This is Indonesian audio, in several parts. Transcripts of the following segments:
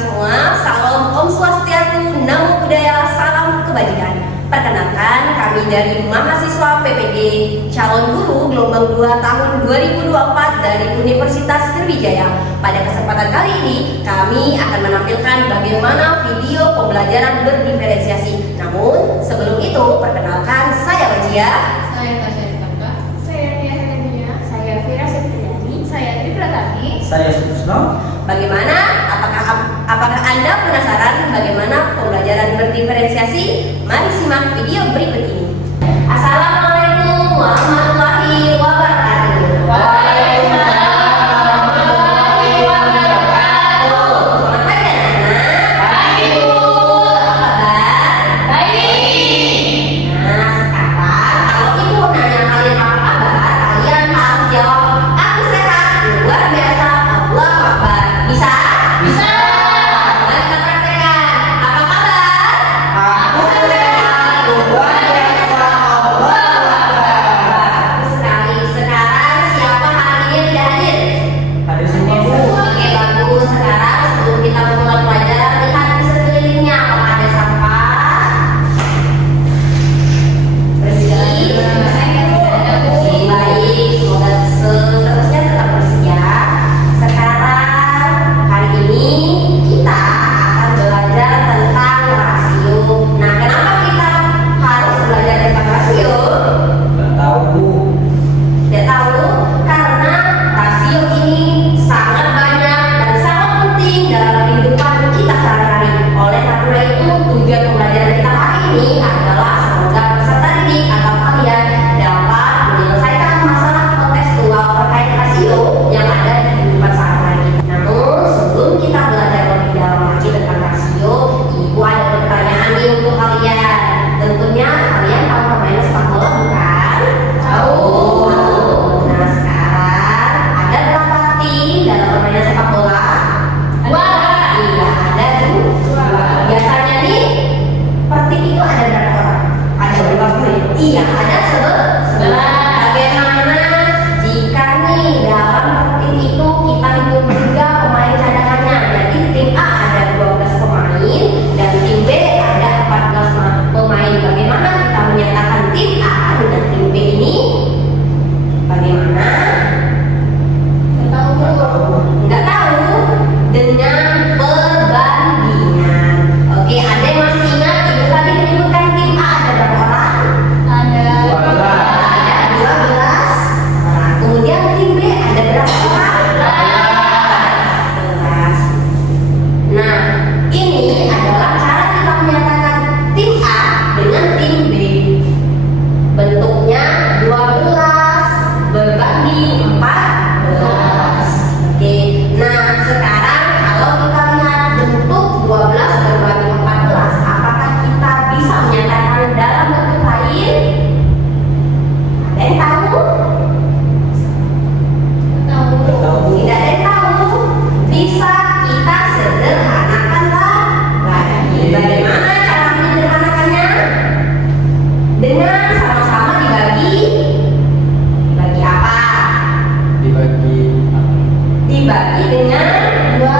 semua, salam Om Swastiastu, Namo Buddhaya, salam kebajikan. Perkenalkan, kami dari mahasiswa PPG calon guru gelombang 2 tahun 2024 dari Universitas Sriwijaya. Pada kesempatan kali ini, kami akan menampilkan bagaimana video pembelajaran berdiferensiasi. Namun, sebelum itu, perkenalkan saya Wajia. Saya Tasya Ditangka. Saya Tia Helenia. Saya Fira Septriani. Saya Tri Pratati. Saya Sutisno. Bagaimana? Apakah Anda penasaran bagaimana pembelajaran berdiferensiasi? Mari simak video berikut ini. Assalamualaikum warahmatullahi wabarakatuh. Waalaikumsalam warahmatullahi wabarakatuh. Selamat pagi anak-anak. Pagi, Bu. Apa kabar? Baik. Nah, sekarang kalau ibu nanya kalian apa kabar, kalian harus jawab aku sehat, luar biasa, Allah Akbar. Bisa? Bisa. Mari kita praktekkan. Apa kabar? Aku sehat, luar biasa, Allah Akbar. Bagus sekali. Sekarang siapa hari ini tidak hadir? Hadir semua, Bu. Oke, bagus. Sekarang sebelum kita memulai pelajaran, lihat di sekelilingnya apakah ada sampah bersih. Oke, baik. Semoga seterusnya tetap bersih ya. Sekarang hari ini kita akan belajar tentang rasio. Nah, kenapa kita harus belajar tentang rasio? Nggak tahu, Bu. Tidak tahu, karena rasio ini sangat banyak dan sangat penting dalam kehidupan kita sehari-hari. Oleh karena itu, tujuan pembelajaran kita hari ini adalah semoga peserta didik atau kalian dapat menyelesaikan masalah kontekstual terkait rasio yang ada di kehidupan sehari-hari. Namun, sebelum kita belajar lebih dalam lagi tentang rasio, ibu ada pertanyaan nih untuk kalian. Tentunya kalian tahu permainan sepak bola bukan? Tahu. Nah, sekarang ada berapa tim dalam permainan sepak bola? Dua. Iya, ada dua. Biasanya nih, per tim itu ada berapa orang? Ada berapa tim? Iya, ada 11. Bagaimana jika nih dalam per tim itu kita hitung juga pemain cadangannya? Jadi tim A ada 12 pemain dan tim B ada 14 pemain. Bagaimana kita menyatakan tim A dengan tim B ini? Bagaimana? Nggak tahu, Bu. Nggak tahu. Dengan perbandingan. Oke, ada yang masih ingat ibu tadi menyebutkan tim A ada berapa orang? Ada 12. Ada 12 orang. Kemudian tim B ada berapa orang? 11. Nah, ini adalah cara kita menyatakan tim A dengan tim B. Bentuknya 12 berbagi 14. Oke. Nah, sekarang kalau kita lihat bentuk 12 berbagi 14, apakah kita bisa menyatakan dalam bentuk lain? Ada yang tahu? Nggak tahu, Bu. Tidak ada yang tahu. Bisa kita sederhanakan lagi. Bagaimana cara menyederhanakannya? Dengan sama-sama dibagi. Dibagi apa? Dibagi Dibagi dengan dua.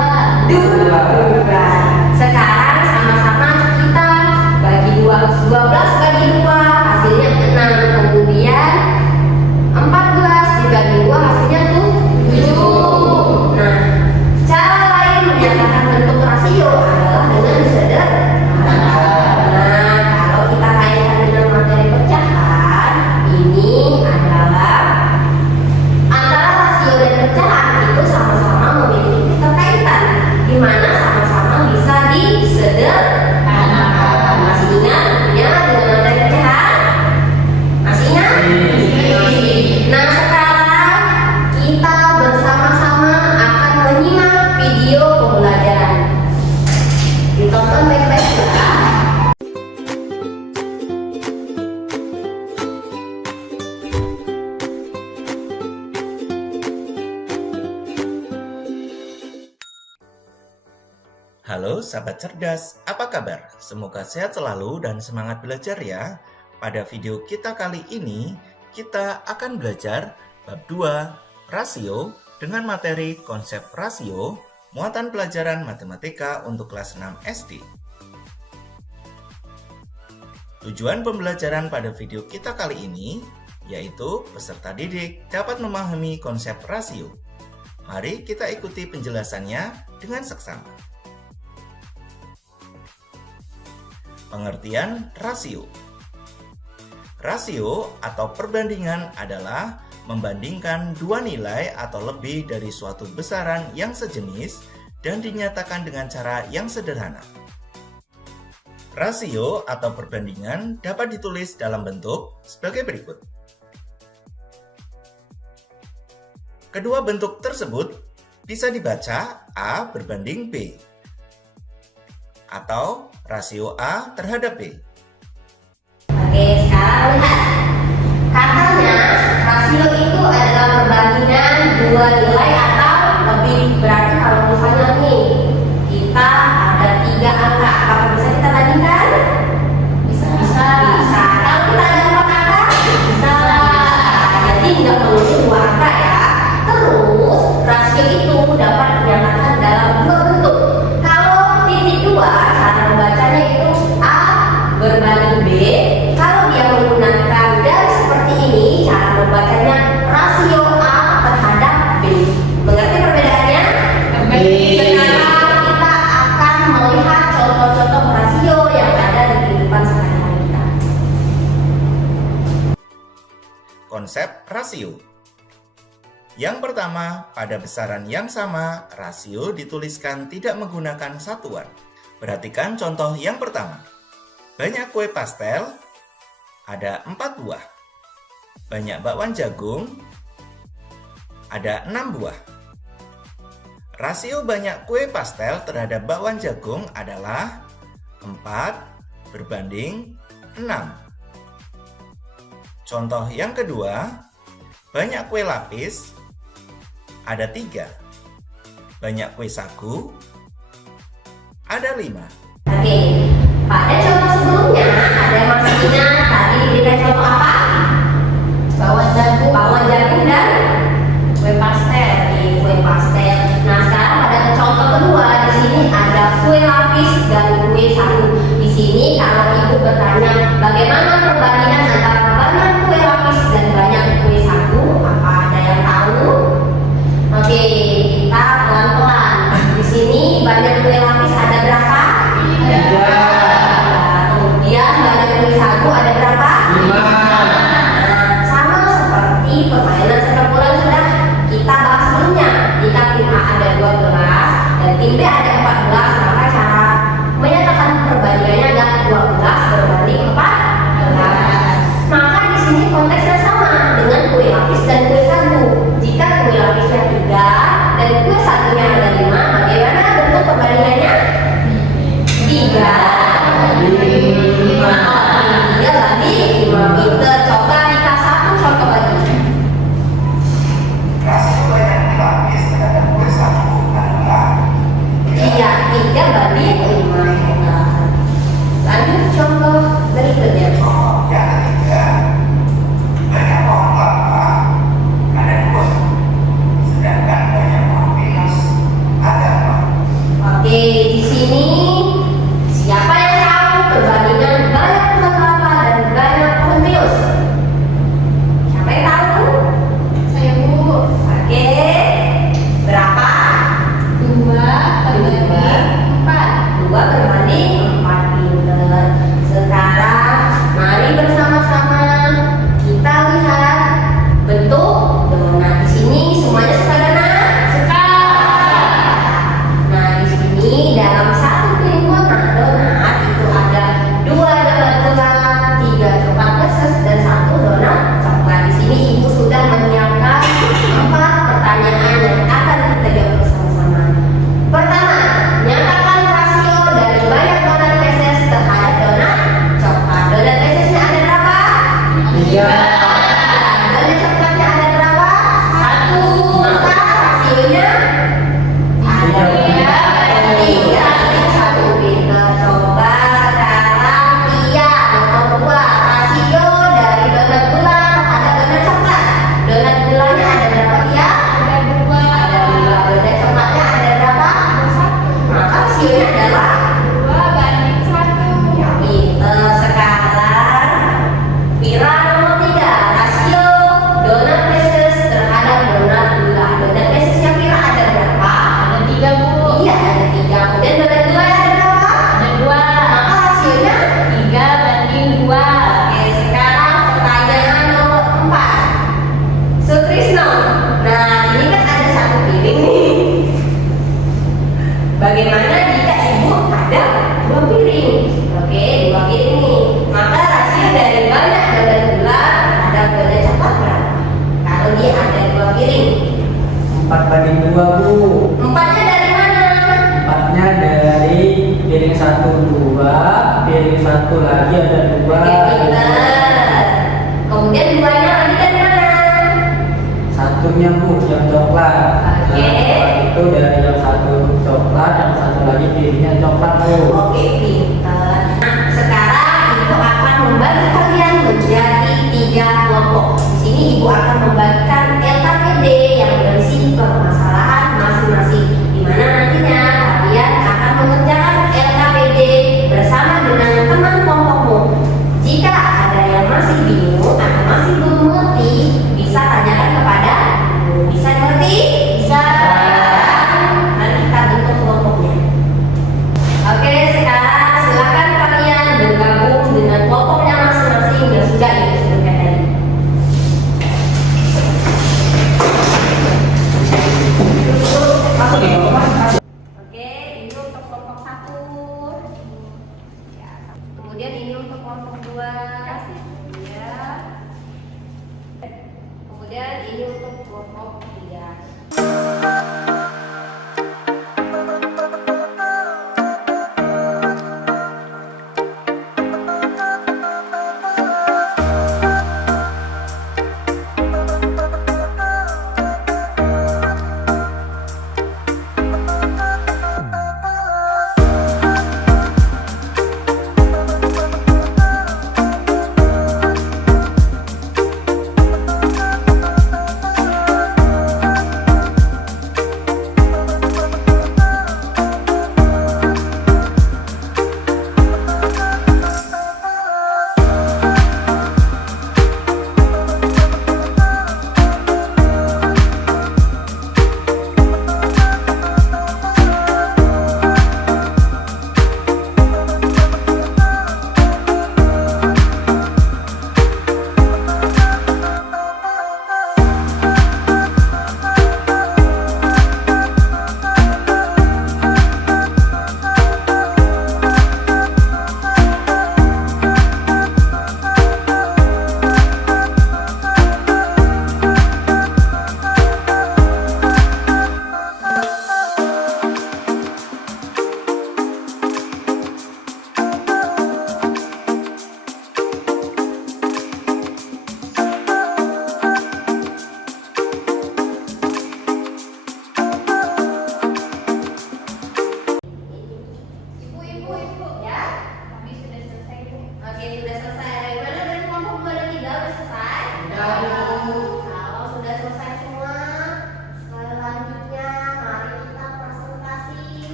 Sekarang sama-sama kita bagi 12 bagi 2 hasilnya 6. Kemudian 14 dibagi 2 hasilnya 7. Nah, cara lain menyatakan bentuk rasio adalah dengan sederhana. Nah, kalau kita kaitkan dengan materi pecahan, ini adalah antara rasio dan pecahan itu sama-sama memiliki keterkaitan, di mana sama-sama bisa disederhanakan. Masih ingat ya dengan materi pecahan? Masih ingat? Nah, sekarang kita bersama-sama akan menyimak video pembelajaran. Ditonton baik-baik ya. Halo sahabat cerdas, apa kabar? Semoga sehat selalu dan semangat belajar ya. Pada video kita kali ini, kita akan belajar bab 2, rasio dengan materi konsep rasio, muatan pelajaran matematika untuk kelas 6 SD. Tujuan pembelajaran pada video kita kali ini yaitu peserta didik dapat memahami konsep rasio. Mari kita ikuti penjelasannya dengan seksama. Pengertian rasio. Rasio atau perbandingan adalah membandingkan dua nilai atau lebih dari suatu besaran yang sejenis dan dinyatakan dengan cara yang sederhana. Rasio atau perbandingan dapat ditulis dalam bentuk sebagai berikut. Kedua bentuk tersebut bisa dibaca A berbanding B atau rasio A terhadap B. Oke, sekarang lihat. Katanya rasio itu adalah perbandingan dua nilai atau lebih. Berarti kalau misalnya nih kita ada 3 angka, apakah bisa kita bandingkan? Bisa. Kalau kita ada 4 angka, bisa. Jadi nggak perlu 2 angka ya. Terus rasio itu dapat dinyatakan dalam 2 bentuk. Kalau titik 2, cara membacanya itu A berbanding B. Kalau dia menggunakan garis seperti ini, cara membacanya rasio A terhadap B. Mengerti perbedaannya? Sekarang kita akan melihat contoh-contoh rasio yang ada di kehidupan sehari-hari kita. Konsep rasio. Yang pertama, pada besaran yang sama, rasio dituliskan tidak menggunakan satuan. Perhatikan contoh yang pertama. Banyak kue pastel, ada 4 buah. Banyak bakwan jagung, ada 6 buah. Rasio banyak kue pastel terhadap bakwan jagung adalah 4 berbanding 6. Contoh yang kedua, banyak kue lapis, ada 3. Banyak kue sagu, ada 5. Oke, pada contoh sebelumnya ada yang masih ingat tadi diberikan contoh apa? Bakwan jagung dan kue pastel. Kue pastel. Nah, sekarang pada contoh kedua di sini ada kue lapis dan kue sagu. Di sini kalau ibu bertanya bagaimana perbandingan antara banyak kue lapis dan banyak kue sagu, apa ada yang tahu? Oke, kita pelan-pelan. Di sini banyak kue lapis ada berapa? 3. Kemudian banyak kue sagu ada berapa? 5. Sama seperti permainan sepak bola yang sudah kita bahas sebelumnya. Jika tim A ada 12 dan tim B ada 14, maka cara menyatakan perbandingannya adalah 12 berbanding 14. Maka di sini konteksnya sama dengan kue lapis dan kue sagu. Jika kue lapisnya 3 dan kue sagunya ada 5, bagaimana bentuk perbandingannya? 3 banding 5 meter. Coba kita satu contoh lagi. Rasio banyak kue lapis terhadap kue sagu adalah 3 banding 5 meter. Lanjut contoh berikutnya. yang ketiga, banyak pohon kelapa, ada 2. Sedangkan banyak pohon pinus, ada 4. Oke, di sini siapa yang tahu perbandingan banyak pohon kelapa dan banyak pohon pinus? Siapa yang tahu? Saya Bu. Oke, berapa? 2 berbanding 4. 2 berbanding 4 meter. Sekarang mari bersama-sama kita lihat bentuk donat. Di sini semuanya suka donat? Suka. Nah, di sini dalam satu Pilihnya coklat, Bu. Oke, pinter. Nah, sekarang ibu akan membagi kalian menjadi 3 kelompok. Di sini ibu akan membagikan LKPD yang berisi permasalahan masing-masing. Di mana nantinya kalian akan mengerjakan LKPD bersama dengan teman kelompokmu. Jika ada yang masih bingung atau masih belum mengerti, bisa tanyakan kepada ibu. Bisa dimengerti? Bisa. Nanti kita bentuk kelompoknya. Oke, sekarang silakan kalian bergabung dengan kelompoknya masing-masing dan sudah ibu sebutkan tadi. Oke, ini untuk kelompok 1. Ya, kemudian ini untuk kelompok 2. Ya. Kemudian ini untuk kelompok 3.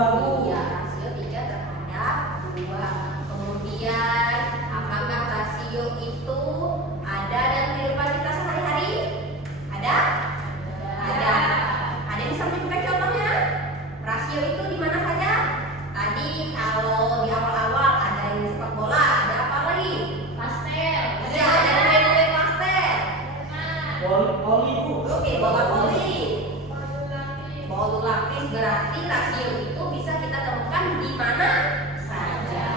Iya, rasio 3 terhadap 2. Kemudian, apakah rasio itu ada dalam kehidupan kita sehari-hari? Ada? Ada. Ada yang bisa menunjukkan contohnya? Rasio itu di mana saja? Tadi kalau di awal-awal ada yang sepak bola, ada apa lagi? Pastel. Iya, ada kue pastel. Poli Bu. Oke, bola voli. Bolu lapis. Bolu lapis berarti rasio itu bisa kita temukan di mana saja.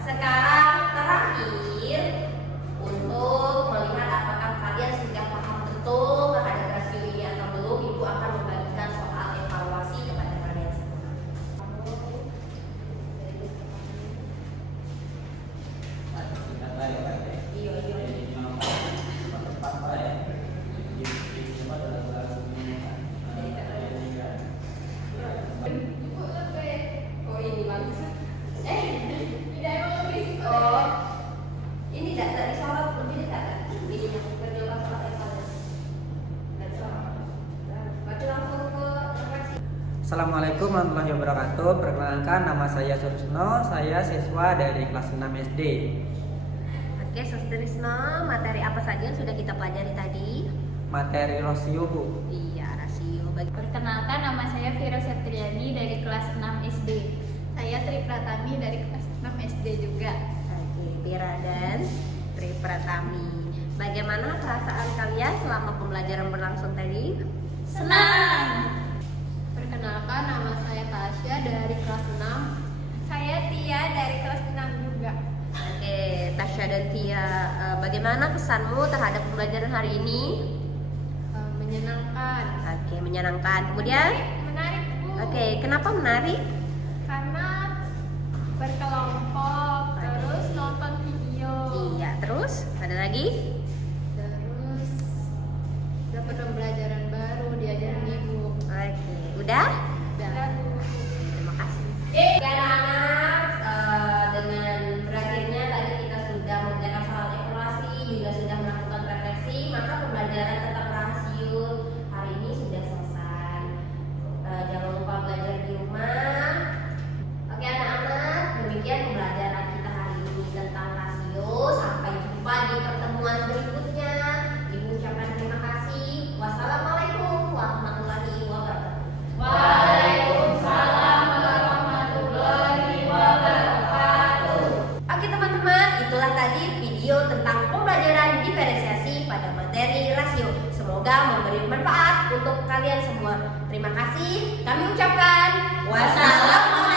Sekarang terakhir untuk melihat apakah kalian sudah paham betul terhadap rasio ini atau belum, Ibu akan membagikan soal evaluasi kepada kalian semua. Iya, iya. Ibu lebih. Oh, ini bagus. Tidak emang lebih simpel. Oh, ini tidak disorot lebih dekat kan? Ini yang berjumlah soal evaluasi. Dan soal. Berarti langsung ke refleksi. Assalamualaikum warahmatullahi wabarakatuh. Perkenalkan, nama saya Surisno. Saya siswa dari kelas 6 SD. Oke, Sustrisno, materi apa saja yang sudah kita pelajari tadi? Materi rasio Bu. Iya, rasio. Perkenalkan, nama saya Vira Septriani dari kelas 6 SD. Saya Tri Pratami dari kelas 6 SD juga. Oke, Pira dan Tri Pratami. Bagaimana perasaan kalian selama pembelajaran berlangsung tadi? Senang. Perkenalkan, nama saya Tasya dari kelas 6. Saya Tia dari kelas 6 juga. Oke, Tasya dan Tia, bagaimana kesanmu terhadap pembelajaran hari ini? Menyenangkan. Oke, menyenangkan. Kemudian, Menarik, Bu. oke, kenapa menarik? Karena berkelompok, terus nonton video. Iya, terus ada lagi? Terus dapat pembelajaran baru, diajarin ibu. Oke, udah? Dan Terima kasih. Ya anak-anak, dengan berakhirnya tadi kita sudah mengerjakan soal evaluasi, juga sudah melakukan refleksi, maka pembelajaran tentang rasio hari ini sudah selesai. Jangan lupa belajar di rumah. Oke anak-anak, demikian pembelajaran kita hari ini tentang rasio. Sampai jumpa di pertemuan berikutnya. Ibu ucapkan terima kasih. Wassalamualaikum warahmatullahi wabarakatuh. Waalaikumsalam warahmatullahi wabarakatuh. Oke teman-teman, itulah tadi video tentang pembelajaran diferensiasi pada materi rasio. Semoga memberi manfaat untuk kalian semua. Terima kasih. Kami ucapkan wassalamualaikum.